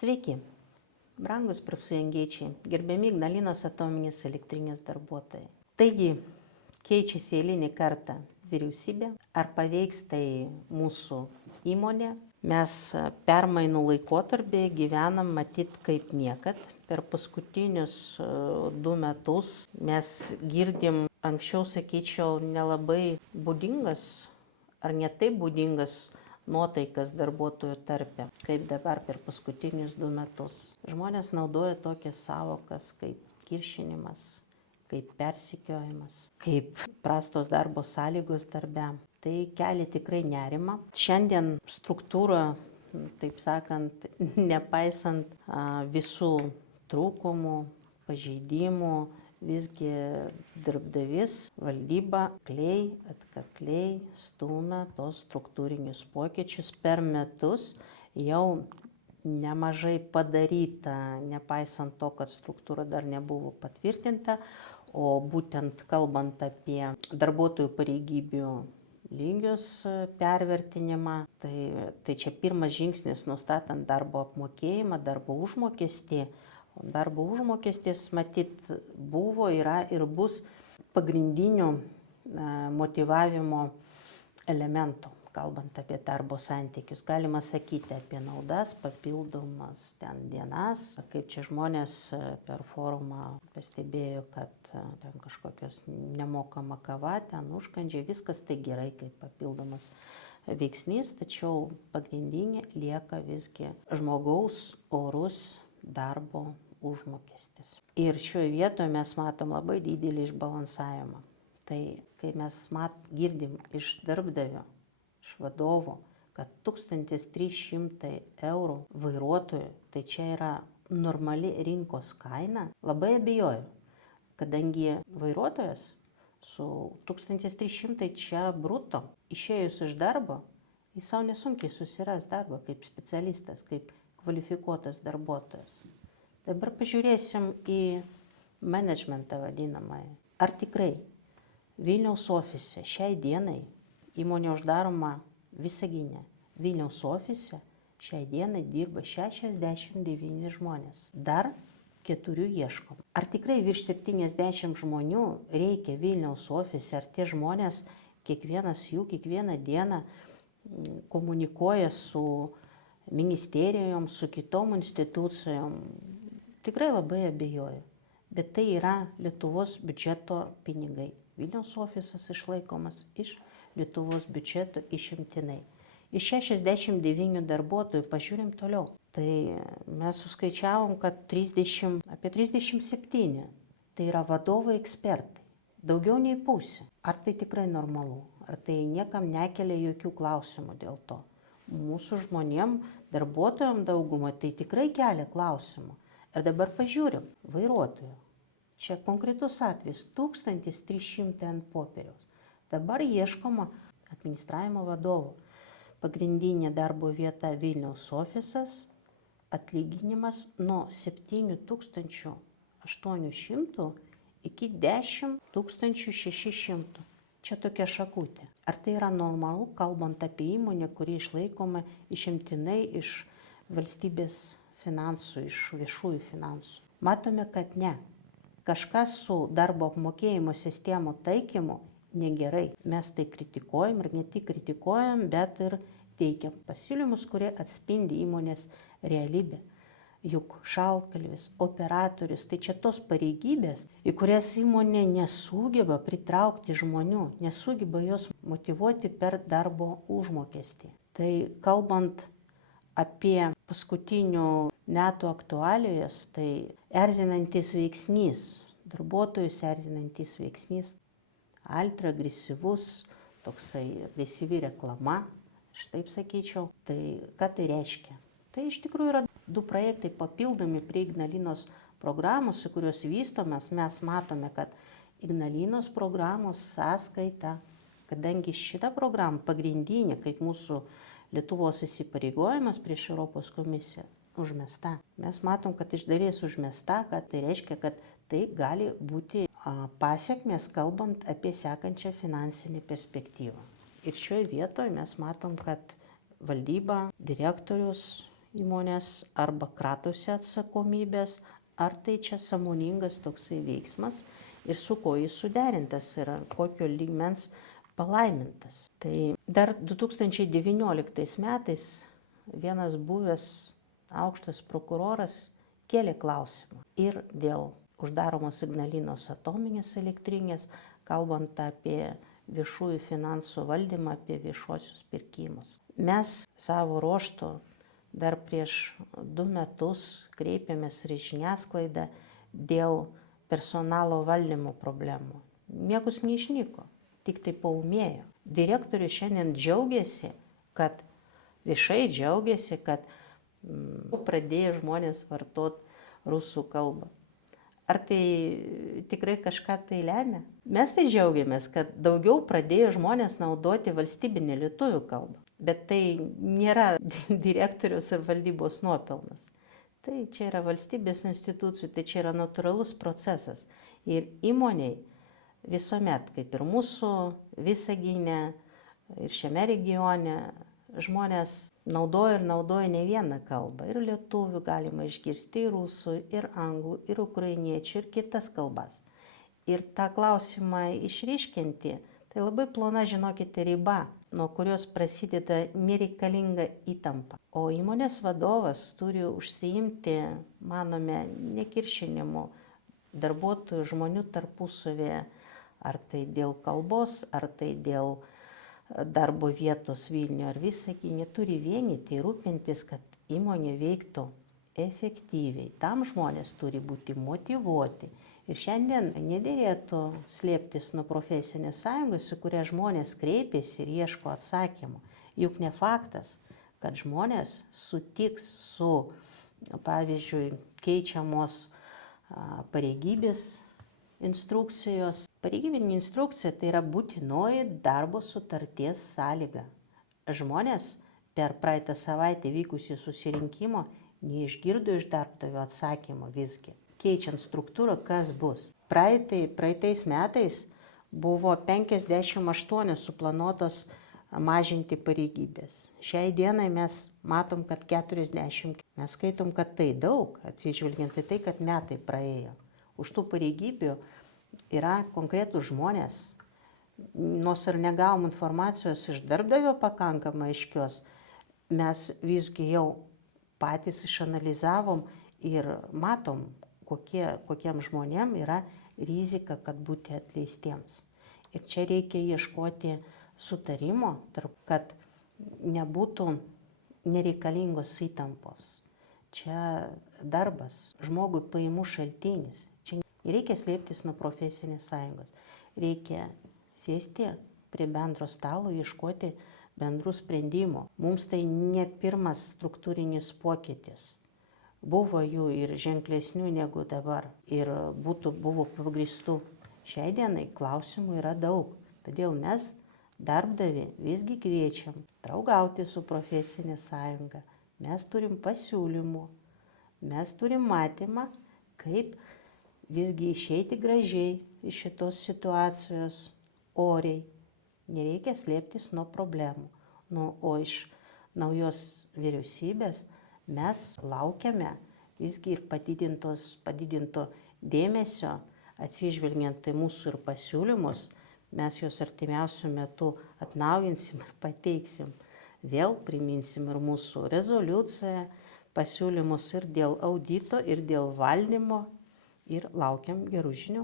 Sveiki, brangus profsąjungiečiai, gerbiami Ignalinos atominės elektrinės darbuotojai. Taigi, keičiasi eilinį kartą vyriausybė, ar paveiks tai mūsų įmonė. Mes permainų laikotarpį gyvenam matyt kaip niekad. Per paskutinius 2 metus mes girdim, anksčiau sakyčiau, nelabai būdingas ar ne taip būdingas nuotaikas darbuotojų tarpe, kaip dabar per paskutinius 2 metus. Žmonės naudoja tokias savokas kaip kiršinimas, kaip persekiojimas, kaip prastos darbo sąlygos darbe. Tai kelia tikrai nerimą. Šiandien struktūra, taip sakant, nepaisant visų trūkumų, pažeidimų, visgi darbdavys, valdyba atkakliai stumia tos struktūrinius pokyčius. Per metus jau nemažai padaryta, nepaisant to, kad struktūra dar nebuvo patvirtinta, o būtent kalbant apie darbuotojų pareigybių lygius pervertinimą, tai čia pirmas žingsnis nustatant darbo apmokėjimą, darbo užmokestį. Darbo užmokestis matyt buvo, yra ir bus pagrindinių motyvavimo elementų, kalbant apie darbo santykius. Galima sakyti apie naudas, papildomas dienas, kaip čia žmonės per forumą pastebėjo, kad ten kažkokios nemokama kava, ten užkandžiai, viskas tai gerai kaip papildomas veiksnys, tačiau pagrindinė lieka visgi žmogaus orus darbo užmokestis. Ir šioje vietoje mes matom labai didelį išbalansavimą. Tai kai mes girdim iš darbdavio, iš vadovo, kad 1300 eurų vairuotojui, tai čia yra normali rinkos kaina, labai abejoju, kadangi vairuotojas su 1300 čia bruto išėjus iš darbo, jis savo nesunkiai susiras darbą kaip specialistas, kaip kvalifikuotas darbuotojas. Dabar pažiūrėsim į managementą vadinamąjį. Ar tikrai Vilniaus ofise šiai dienai įmonė uždaroma Visagine? Vilniaus ofise šiai dienai dirba 69 žmonės. Dar 4 ieškom. Ar tikrai virš 70 žmonių reikia Vilniaus ofise? Ar tie žmonės, kiekvienas jų, kiekvieną dieną komunikuoja su ministerijom, su kitom institucijom? Tikrai labai abejoju. Bet tai yra Lietuvos biudžeto pinigai. Vilniaus ofisas išlaikomas iš Lietuvos biudžeto išimtinai. Iš 69 darbuotojų pažiūrim toliau. Tai mes suskaičiavom, kad apie 37. Tai yra vadovai ekspertai. Daugiau nei pusė. Ar tai tikrai normalu? Ar tai niekam nekelia jokių klausimų dėl to? Mūsų žmonėm, darbuotojam daugumą, tai tikrai kelia klausimų. Ir dabar pažiūrim, vairuotojų. Čia konkretus atvejis, 1300 ant popieriaus. Dabar ieškoma administravimo vadovo. Pagrindinė darbo vieta Vilniaus ofisas, atlyginimas nuo 7800 iki 10 600. Čia tokia šakutė. Ar tai yra normalu, kalbant apie įmonę, kuri išlaikoma išimtinai iš valstybės finansų, iš viešųjų finansų? Matome, kad ne. Kažkas su darbo apmokėjimo sistemų taikymu negerai. Mes tai kritikuojam ir ne tik kritikuojam, bet ir teikiam pasiūlymus, kurie atspindi įmonės realybę. Juk šaltkalvis, operatorius, tai čia tos pareigybės, į kurias įmonė nesugeba pritraukti žmonių, nesugeba jos motyvuoti per darbo užmokestį. Tai kalbant apie paskutinių metų aktualijas, tai erzinantis veiksnys, darbuotojus erzinantis veiksnys, agresyvus, toksai agresyvi reklama, štaip sakyčiau. Tai ką tai reiškia? Tai iš tikrųjų yra 2 projektai papildomi prie Ignalinos programos, su kurios vystomės. Mes matome, kad Ignalinos programos sąskaita, kadangi šita programa pagrindinė, kaip mūsų Lietuvos įsipareigojimas prieš Europos komisiją, užmesta. Mes matom, kad iš dalies užmesta, kad tai reiškia, kad tai gali būti pasiekmės, kalbant apie sekančią finansinę perspektyvą. Ir šioje vietoje mes matom, kad valdyba, direktorius įmonės arba kratosi atsakomybės, ar tai čia sąmoningas toksai veiksmas ir su kuo jis suderintas yra, kokio lygmens palaimintas. Tai dar 2019 metais vienas buvęs aukštas prokuroras kėlė klausimą ir dėl uždaromos Ignalinos atominės elektrinės, kalbant apie viešųjų finansų valdymą, apie viešuosius pirkimus. Mes savo ruožtu dar prieš 2 metus kreipėmės ir į žiniasklaidą dėl personalo valdymo problemų. Niekus neišnyko, tik tai paūmėjo. Direktorius šiandien džiaugiasi, kad viešai džiaugiasi, kad pradėjo žmonės vartoti rusų kalbą. Ar tai tikrai kažką tai lemia? Mes tai džiaugiamės, kad daugiau pradėjo žmonės naudoti valstybinę lietuvių kalbą. Bet tai nėra direktorius ir valdybos nuopelnas. Tai čia yra valstybės institucijų, tai čia yra natūralus procesas. Ir įmoniai visuomet, kaip ir mūsų Visagine ir šiame regione, žmonės naudoja ne vieną kalbą. Ir lietuvių galima išgirsti, ir rusų, ir anglų, ir ukrainiečių, ir kitas kalbas. Ir tą klausimą išryškinti, tai labai plona, žinokite, riba, nuo kurios prasideda nereikalinga įtampa. O įmonės vadovas turi užsiimti, manome, nekiršinimu darbuotojų, žmonių tarpusavėje, ar tai dėl kalbos, ar tai dėl darbo vietos Vilniuje ar Visagine, turi vienyti ir rūpintis, kad įmonė veiktų efektyviai. Tam žmonės turi būti motyvuoti. Ir šiandien nedėrėtų slėptis nuo profesinės sąjungos, į kurią žmonės kreipiasi ir ieško atsakymų. Juk ne faktas, kad žmonės sutiks su, pavyzdžiui, keičiamos pareigybės instrukcijos. Pareigybinė instrukcija tai yra būtinoji darbo sutarties sąlyga. Žmonės per praeitą savaitę vykusį susirinkimą neišgirdo iš darbdavio atsakymo visgi. Keičiant struktūrą, kas bus. Praeitais metais buvo 58 suplanuotos mažinti pareigybės. Šiai dienai mes matom, kad 40. Mes skaitom, kad tai daug, atsižvelgiant į tai, kad metai praėjo. Už tų pareigybių yra konkretus žmonės. Nors ir negavom informacijos iš darbdavio pakankamai aiškios, mes visgi jau patys išanalizavom ir matom, kokiem žmonėm yra rizika, kad būti atleistiems. Ir čia reikia ieškoti sutarimo, kad nebūtų nereikalingos įtampos. Čia darbas, žmogui pajamų šaltinis. Čia reikia slėptis nuo profesinės sąjungos. Reikia sėsti prie bendro stalo, ieškoti bendrų sprendimų. Mums tai ne pirmas struktūrinis pokytis. Buvo jų ir ženklesnių negu dabar. Ir buvo pagrįstų. Šiai dienai klausimų yra daug. Todėl mes darbdavį visgi kviečiam draugauti su profesinė sąjunga. Mes turim pasiūlymų. Mes turim matymą, kaip visgi išeiti gražiai iš šitos situacijos oriai. Nereikia slėptis nuo problemų. O iš naujos vyriausybės mes laukiame visgi ir padidinto dėmesio, atsižvelgiant į mūsų ir pasiūlymus. Mes juos artimiausių metų atnaujinsim ir pateiksim. Vėl priminsim ir mūsų rezoliuciją, pasiūlymus ir dėl audito, ir dėl valdymo. Ir laukiam gerų žinių.